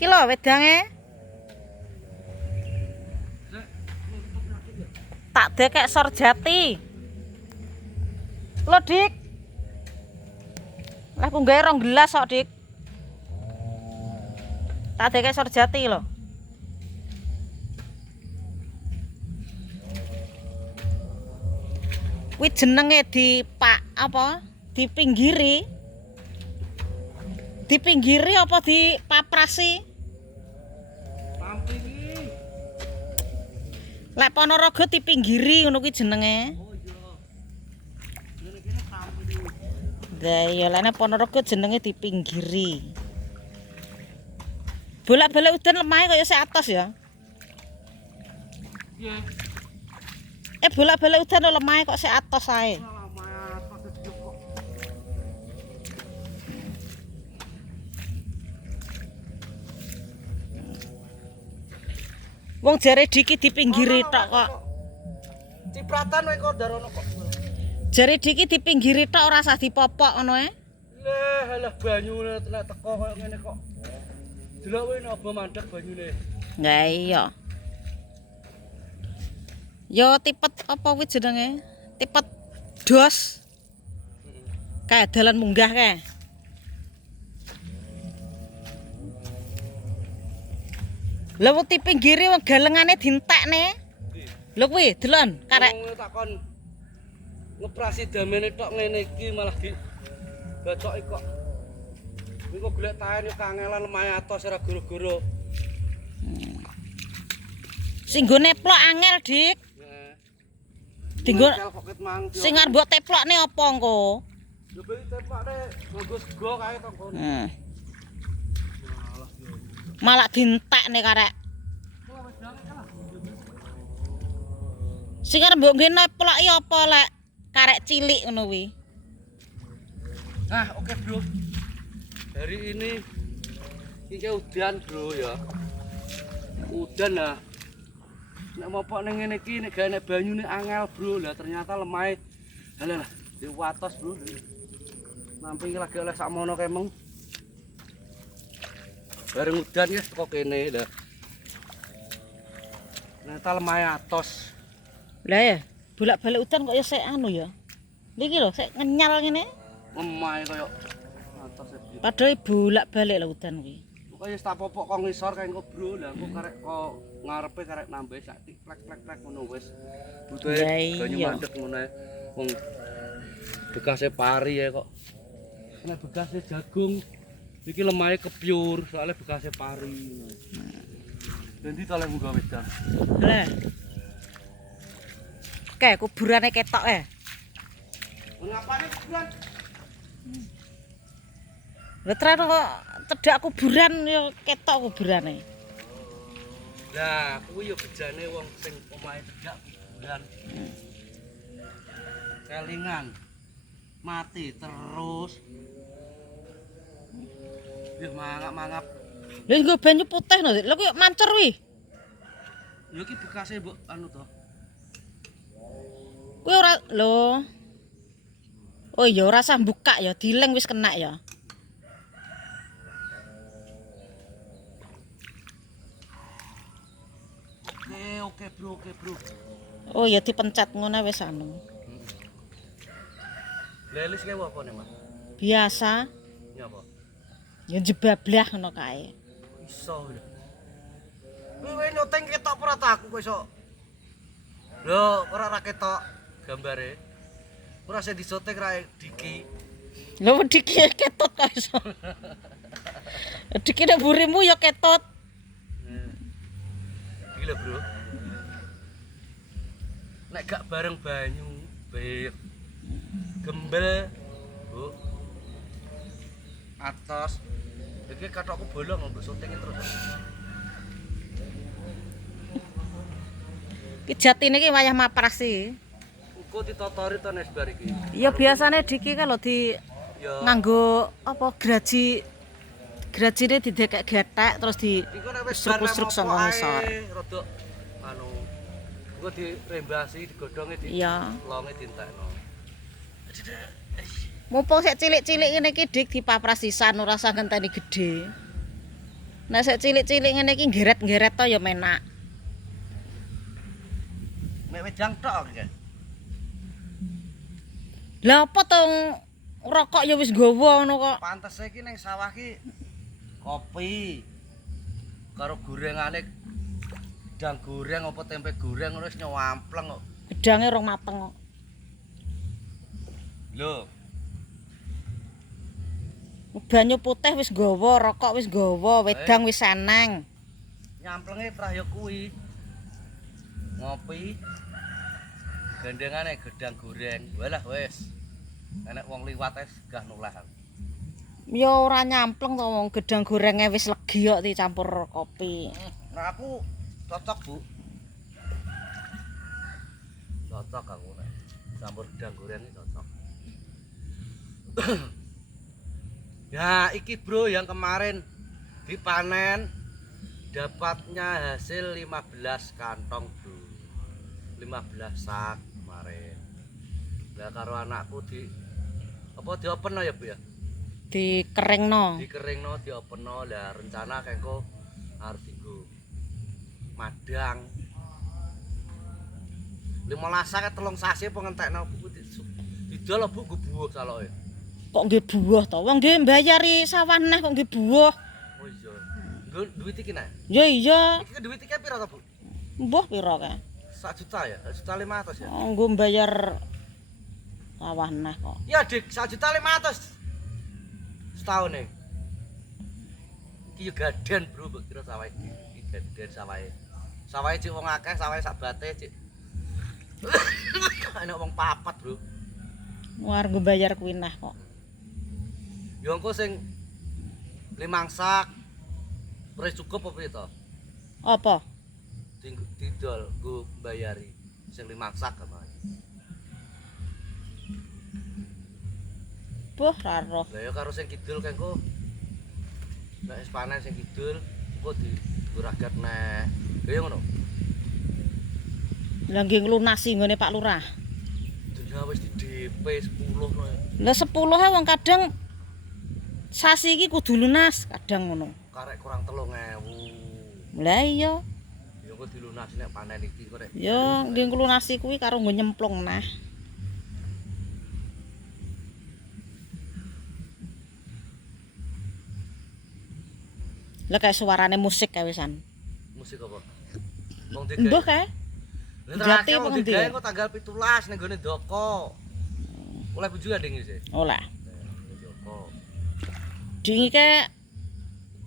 Iki lho wedange. Tak dekek Sorjati. Lho, Dik. Lah ku nggawe 2 gelas kok, Dik. Tak dekek Sorjati lho. Kuwi jenenge di Pak apa? Dipinggiri. Dipinggiri apa di paprasi? Pampingi. Lek Ponorogo dipinggiri ngono kuwi jenenge. Oh iya. Ngene kene pampingi. Lah iya lek Ponorogo jenenge dipinggiri. Bolak-balik udan lemahe kaya sik atos ya. Iya. Bolak-balik udan lemahe kok sik atos ae. Lama pas kok. Wong jare Diki dipinggiri tok kok. Cipratan wae kok darono kok. Jare Diki dipinggiri tok ora usah dipopok ngono ae. Leh, alah banyune tenak teko koyo ngene kok. Delok wae napa mandek banyune. Lah iya. Yo tipet apa kuwi jenenge? Tipet dos. Kayak dalan munggah kae. Lha wong dipinggiri wong galengane dientekne. Lho kuwi delon karek. Wong takon ngeprasi damene tok ngene iki malah di bacoki kok. Iki kok golek taen yo kangelan lemahe atos ora goro-goro. Sing nggo neplok angel, Dik. Heeh. Dinggo kok ket mang. sing arep mbok teplokne apa engko? Yo beli tepake nganggo sego kae to kon. Malah dientekne karek. Sing arep mbok ngene neploki apa lek karek cilik ngono kuwi. Nah, oke bro. Hari ini iki udan bro ya. Udan lah. Nek mopok ning ngene iki nek gawe banyune angel bro. Lah ternyata lemahe halah di watos bro. Nampi lagi oleh sakmono kemeng. Bareng udan ya kok kene lah. Ternyata lemahe atos. Lah ya, bolak-balik udan kok ya sik anu ya. Niki lho sik ngenyal ngene. Lemahe koyo atos e. Padahal bolak-balik lho udan kuwi. Pokoke wis tak popok kok ngisor kae engko bro. Lah engko karek kok ngarepe karek nambah sak plek-plek ngono wis. Butuhe Ya banyu iya. mandek ngono ae. Wong bekase pari ya kok. Nek bekase jagung iki lemahe kepyur soalnya bekase pari. Dadi tolek munggah wedan. Lah. Kayak kuburane ketok Ngapane kuburan? Lah terus kok cedhak kuburan ya ketok kuburane. Lah kuwi yo bejane wong sing omahe cedhak kuburan. Kelingan. Mati terus. Wih mangap-mangap. Lha nggo banyu putih lho. Lha kuwi mancur wi. Yo iki bekase mbok anu to. Kuwi ora lho. Oh iya ora usah buka ya, dileng wis kena ya. Oke bro. Oh ya dipencet ngono wis anu. Lelis kae apa nih, Mas? Biasa Ya apa? ya jebablah ngono kae. Iso lho. Kowe nyoteng ketok ora ta aku kok iso. Lho, ora ketok gambare. Ora sing disoteng ra Diki. Lho diki ketut kok iso. Diki nek burimu ya ketut. Iki lho, Bro. Nek gak bareng banyu, bae gembel, Bu. Atos. Iki kathokku bolong mbok syuting terus. Ki jatine ki wayah maprasi. Engko ditotori to nes bar iki. Ya biasane diki kan lho di Ya. nganggo apa graji. Grajine didekek gethek terus di Iku nek wis Struk-struk saka ngisor. Rodok anu engko dirembasi, digodhonge di Iya. longe dientekno. Mumpung sik cilik-cilik ngene iki Dik dipaprasisan ora usah ngenteni gedhe. Nek sik cilik-cilik ngene iki ngeret-ngeret to ya menak. Mek wedang tok iki. Lah apa to rokok ya wis nggawa ngono kok. Pantes iki ning sawah ki kopi karo gorengane gedang goreng apa tempe goreng wis nyawampleng kok. Gedange rong mateng kok. Lho, Banyu putih wis nggawa, rokok wis nggawa, wedang wis seneng. nyamplenge trah ya kuwi. Ngopi gandengane gedang goreng. Walah wis. Enek wong liwat wis gah nulah. Ya ora nyampleng to wong gedang gorenge wis legi kok dicampur kopi. Nah aku cocok, Bu. Cocok aku nek campur gedang goreng ini cocok. Ya, iki bro yang kemarin dipanen dapatnya hasil 15 kantong, Bro. 15 sak kemarin. Lah karo anakku diopen ya, Bu ya? Dikeringno. Dikeringno, diopeno. Lah rencana kengko arep dienggo madang. 15 sak telung sasi apa ngentekno Bu didol Bu buah saloke. Kok nggih buah to? Wong nggih mbayari sawah neh kok nggih buah. Oh iya. Nggo duit iki nek. Ya iya. Iki duit iki piro to, Bu? Mbah pira kae? 1 juta ya? 1.500.000 ya? Oh, nggo mbayar sawah neh kok. Iya, Dik, 1.500.000. Setahun nih. Iki yo gaden, Bro, mbok kira sawah iki. Iki gaden sawahe. Sawahe cik wong akeh, sawahe sak bate, Cik. Enak wong papat, Bro. War nggo mbayar kuwi neh kok. Yo engko sing 5 sak wis cukup apa piye to? Apa? Didol nggo mbayari sing 5 sak kemarin. Boh ra roh. Lah ya karo sing kidul kengko nek wis panen sing kidul engko diguragat neh. Kaya ngono. Lah nggih nglunasi nggone Pak Lurah. Dunya wis di DP 10 no. Lah 10 wong kadang sasi iki kudu lunas, kadang ngono. Karek kurang 3.000. Lah iya. Ya engko dilunasi nek panen iki kok rek. Ya nggih nglunasi kuwi karo nggo nyemplung neh. Lah kayak suarane musik kae wisan. Musik apa? Wong Nduh kae. Jati apa wong ngendi? digawe kok tanggal 17 ning gone Doko. Oleh bojo nding iki. Oleh. Doko. Dingi ke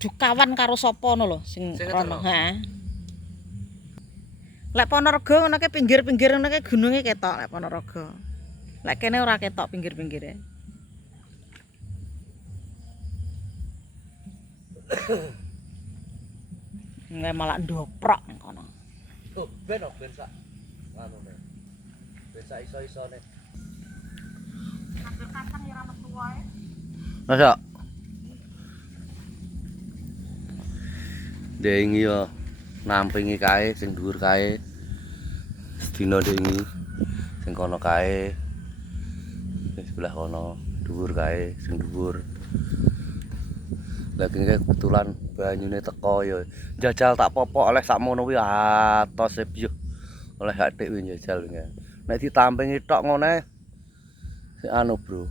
dukawan karo sapa ngono lho sing Sing rono. ngeterno? Heeh. Lek Ponorogo ngono ke pinggir-pinggir ngono ke gununge ketok lek Ponorogo. Lek kene ora ketok pinggir-pinggire. Nggak malah ndoprok nang kono. Oh, ben sak. Anu nek. Ben sak iso-isone. Kapan ya ora metu wae. Masa? Dengi yo nampingi kae sing dhuwur kae. Sedina dengi sing kono kae. Sing sebelah kono dhuwur kae sing dhuwur. Lagi kebetulan banyune teko yo. Jajal tak popok oleh sakmono kuwi atos e piye. Oleh hak dhek kuwi jajal kuwi. Nek ditampingi tok ngene si anu, Bro.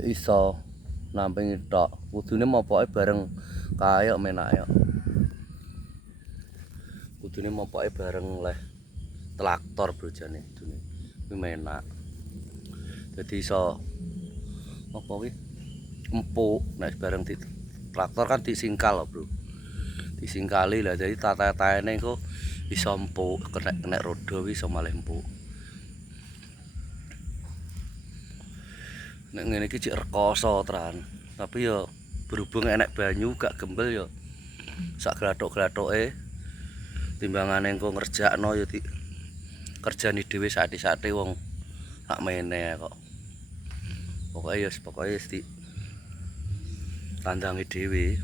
Iso nampingi tok. Kudune mopoke bareng kae kok menak yo. Kudune mopoke bareng leh traktor, Bro, jane kudune. Kuwi menak. Dadi iso apa kuwi? Empuk nek bareng di traktor kan disingkal lho, Bro. Disingkali lah jadi tata-tatane engko iso empuk, kena roda kuwi iso malih empuk. Nek ngene iki cik rekoso tenan. Tapi yo berhubung enek banyu gak gembel yo sak glathuk-glathuke timbangane engko ngerjakno yo kerjani dhewe sate-sate wong sak meneh kok. Pokoke yo di tandangi dhewe.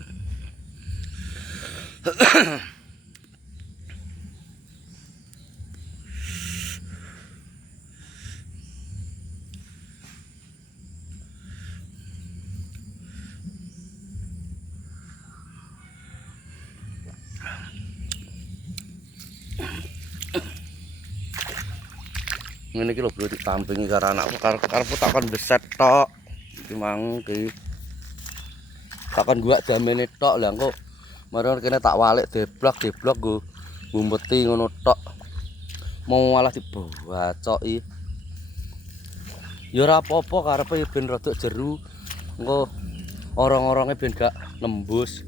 Ngene iki lho bro ditampingi karo anakku karepku takon beset tok. Iki mang iki. Takon gua jamene tok lah engko mari kene tak walik deblok nggo ngumpeti ngono tok. Mau malah dibacoki. Ya ora apa-apa karepe ben rada jeru. Engko orang-orangnya ben gak nembus.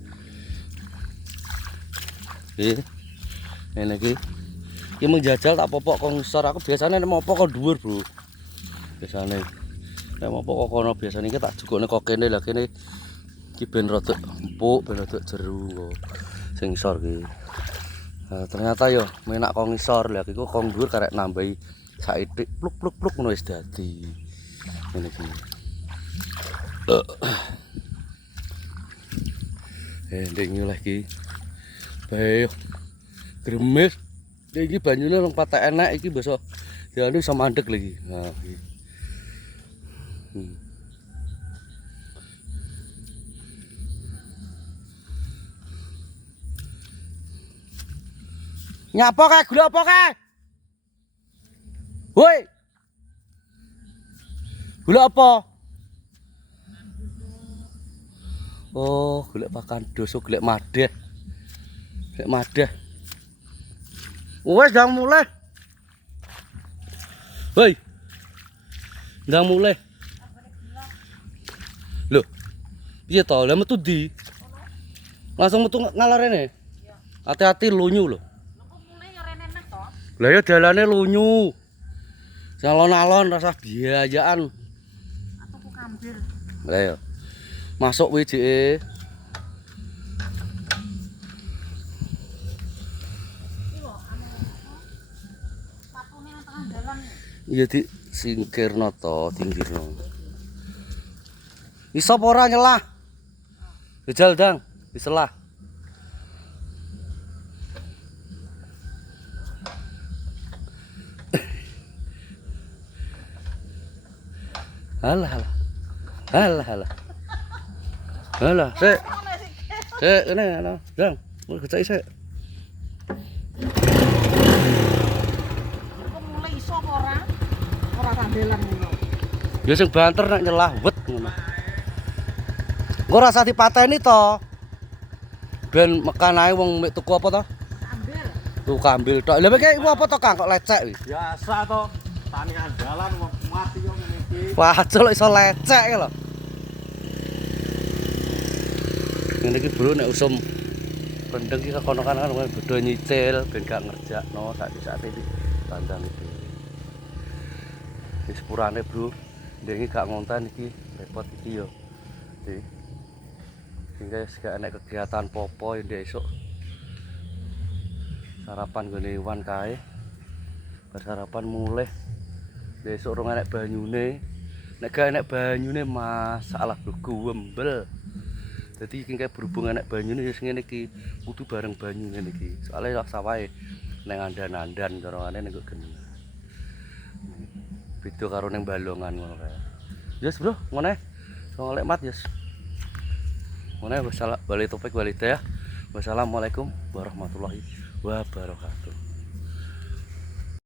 Ngene iki. Iki menjajal tak popok kok ngisor. Aku biasanya nek mopo kok dhuwur, Bro. Biasane. Nek mopo kok kono biasane iki tak jukukne kok kene lah kene. Iki ben rada empuk, ben rada jeru kok. Sing ngisor iki. Nah, ternyata yo menak kok ngisor lah iki kok dhuwur karek nambahi saithik pluk ngono wis dadi. Ngene iki. Ndek lagi. Bae. Gremes. Iki banyune rong patek enak iki besok dianu iso mandeg lagi. Nah, iki. Nyapa kae gula apa kae? Woi. Gula apa? Oh, golek pakan doso, golek madeh. Golek madeh. Wes ndang mulai. Hoi. Ndang mulai. Loh. Piye to? Lah metu ndi? Langsung metu ngalar rene. Hati-hati lunyu lho. Lah ya dalane lunyu. Alon-alon rasa biayaan. Aku kambil. Lah ya. Masuk wijike. Iya di singkirno to, tinggirno. Iso apa ora nyelah? Jajal dang, diselah. Halah. Halah, sik. Sik kene ana, dang. Mau gecek sik. Mulai iso apa ora? Ora kandelan ngono. Ya sing banter nek nyelah wet ngono. Engko rasa dipateni to. Ben mekan ae wong mek tuku apa to? Kambil. Tuku kambil tok. Lha iki iku apa to Kang kok lecek iki? Biasa to, tani andalan mati yo ngene iki. Wajul iso lecek lho. Ngene iki bro nek usum rendeng iki kono kan bodho nyicil ben gak ngerjakno sak iki dandang iki. Wis sepurane bro, ndek iki gak ngonten iki repot iki yo. Sehingga gak enek kegiatan popo ndek esuk. Sarapan gone Iwan kae. Sarapan mulih. Ndek esuk rong enek banyune. Nek gak enek banyune masalah bro guembel. Jadi iki kayak berhubung enek banyune wis ngene iki kudu bareng banyu ngene iki. Soale sawahe ning andan-andan carane ning geneng. Beda karo ning balongan ngono kae. Yes, Bro, ngene. Golek mat, yes. Ngene wassalam bali topik walidayah. Wassalamualaikum warahmatullahi wabarakatuh.